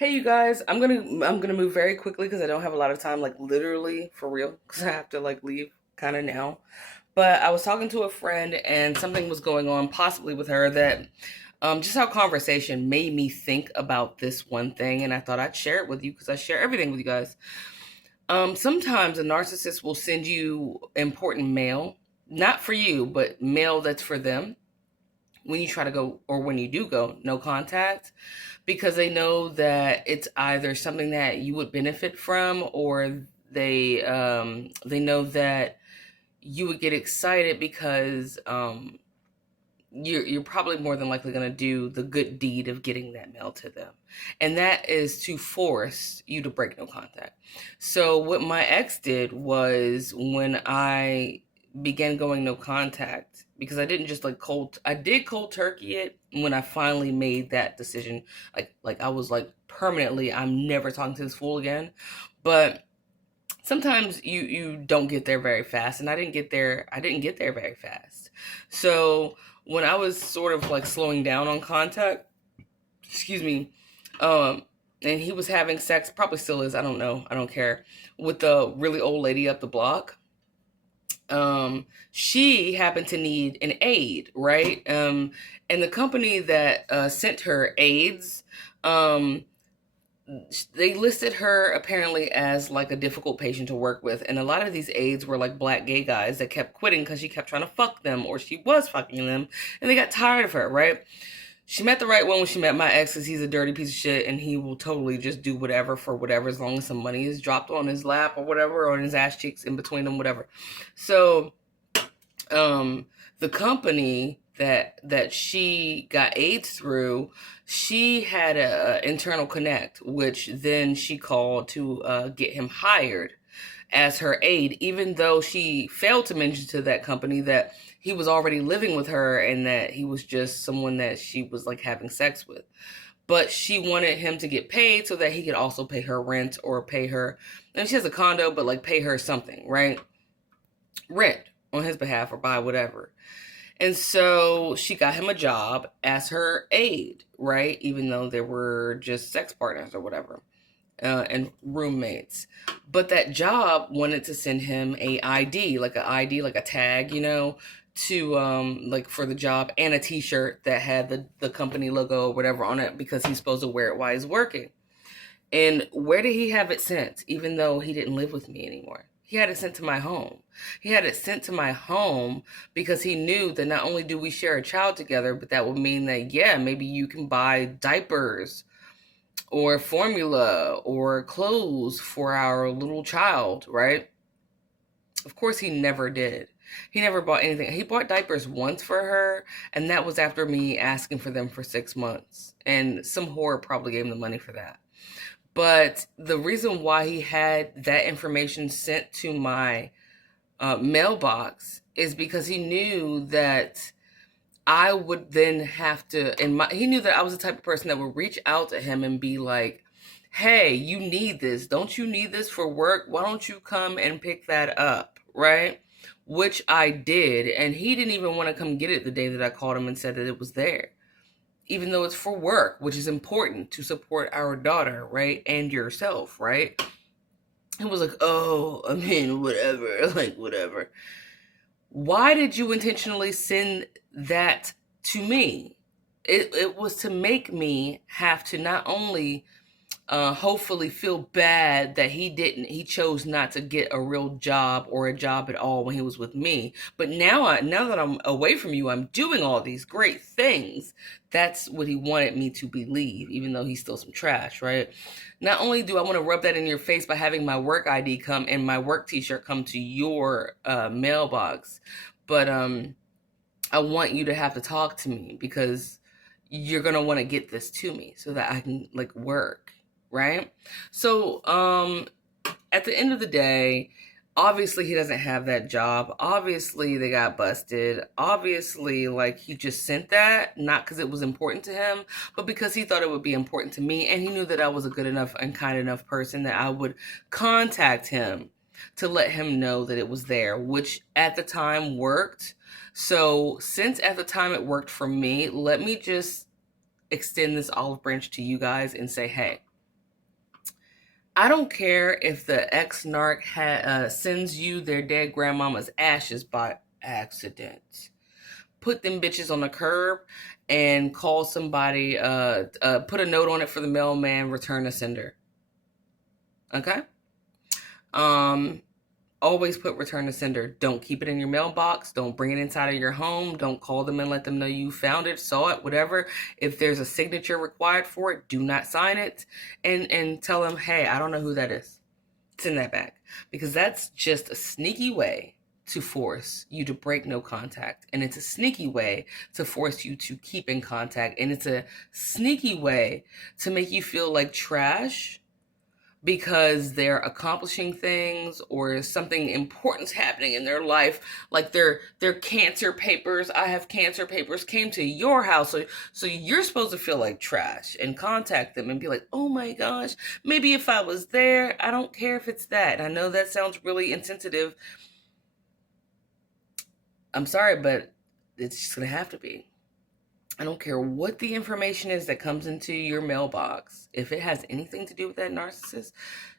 Hey you guys, I'm gonna move very quickly because I don't have a lot of time, like literally for real, because I have to like leave kind of now. But I was talking to a friend and something was going on possibly with her that just our conversation made me think about this one thing, and I thought I'd share it with you because I share everything with you guys. Sometimes a narcissist will send you important mail, not for you, but mail that's for them when you try to go or when you do go no contact, because they know that it's either something that you would benefit from, or they know that you would get excited because you're probably more than likely going to do the good deed of getting that mail to them, and that is to force you to break no contact. So what my ex did was, when I began going no contact, because I didn't just like I did cold turkey it when I finally made that decision. Like I was like, permanently, I'm never talking to this fool again. But sometimes you don't get there very fast, and I didn't get there very fast. So when I was sort of like slowing down on contact, excuse me, um and he was having sex, probably still is, I don't know, I don't care, with the really old lady up the block. She happened to need an aide, right? And the company that sent her aides, um they listed her apparently as like a difficult patient to work with, and a lot of these aides were like black gay guys that kept quitting because she kept trying to fuck them, or she was fucking them, and they got tired of her, right? She met the right one when she met my ex, because he's a dirty piece of shit and he will totally just do whatever for whatever, as long as some money is dropped on his lap or whatever, or on his ass cheeks, in between them, whatever. So um the company that she got AIDS through, she had a internal connect, which then she called to get him hired as her aide, even though she failed to mention to that company that he was already living with her and that he was just someone that she was like having sex with. But she wanted him to get paid so that he could also pay her rent, or pay her, and she has a condo, but like pay her something, right? Rent on his behalf, or buy whatever. And so she got him a job as her aide, right? Even though they were just sex partners or whatever, and roommates. But that job wanted to send him a ID, like a ID, like a tag, to like for the job, and a T-shirt that had the company logo or whatever on it, because he's supposed to wear it while he's working. And where did he have it sent? Even though he didn't live with me anymore, he had it sent to my home. He had it sent to my home because he knew that not only do we share a child together, but that would mean that, yeah, maybe you can buy diapers or formula or clothes for our little child, right? Of course, he never did. He never bought anything. He bought diapers once for her, and that was after me asking for them for 6 months. And some whore probably gave him the money for that. But the reason why he had that information sent to my mailbox is because he knew that I would then have to, he knew that I was the type of person that would reach out to him and be like, hey, you need this. Don't you need this for work? Why don't you come and pick that up? Right? Which I did. And he didn't even want to come get it the day that I called him and said that it was there, even though it's for work, which is important to support our daughter, right? And yourself, right? It was like, oh, I mean, whatever, like, whatever. Why did you intentionally send that to me? It was to make me have to not only hopefully feel bad that he chose not to get a real job or a job at all when he was with me, but now that I'm away from you, I'm doing all these great things. That's what he wanted me to believe, even though he's still some trash, right? Not only do I want to rub that in your face by having my work ID come and my work t-shirt come to your mailbox, but I want you to have to talk to me, because you're gonna want to get this to me so that I can like work, right? So at the end of the day, obviously he doesn't have that job. Obviously they got busted. Obviously, like, he just sent that not because it was important to him, but because he thought it would be important to me, and he knew that I was a good enough and kind enough person that I would contact him to let him know that it was there, which at the time worked. So since at the time it worked for me, let me just extend this olive branch to you guys and say, hey, I don't care if the ex narc sends you their dead grandmama's ashes by accident. Put them bitches on the curb and call somebody, put a note on it for the mailman, return to sender. Okay? Um, Always put return to sender. Don't keep it in your mailbox. Don't bring it inside of your home. Don't call them and let them know you found it, saw it, whatever. If there's a signature required for it, do not sign it. And tell them, hey, I don't know who that is. Send that back. Because that's just a sneaky way to force you to break no contact. And it's a sneaky way to force you to keep in contact. And it's a sneaky way to make you feel like trash because they're accomplishing things or something important's happening in their life, like their cancer papers. I have cancer papers came to your house, so you're supposed to feel like trash and contact them and be like, oh my gosh, maybe if I was there. I don't care if it's that. I know that sounds really insensitive. I'm sorry, but it's just gonna have to be. I don't care what the information is that comes into your mailbox. If it has anything to do with that narcissist,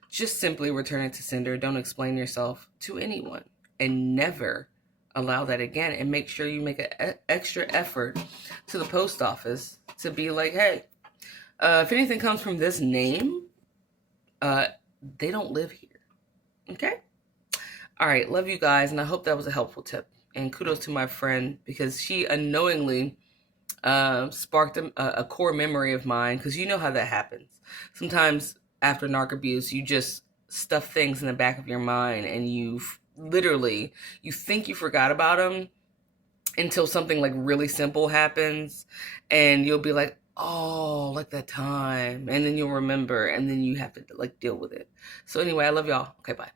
just simply return it to sender. Don't explain yourself to anyone and never allow that again. And make sure you make an extra effort to the post office to be like, hey, if anything comes from this name, they don't live here. Okay? All right. Love you guys. And I hope that was a helpful tip. And kudos to my friend because she unknowingly sparked a core memory of mine, because you know how that happens. Sometimes after narc abuse, you just stuff things in the back of your mind and you think you forgot about them until something like really simple happens and you'll be like, oh, like that time. And then you'll remember and then you have to like deal with it. So anyway, I love y'all. Okay, bye.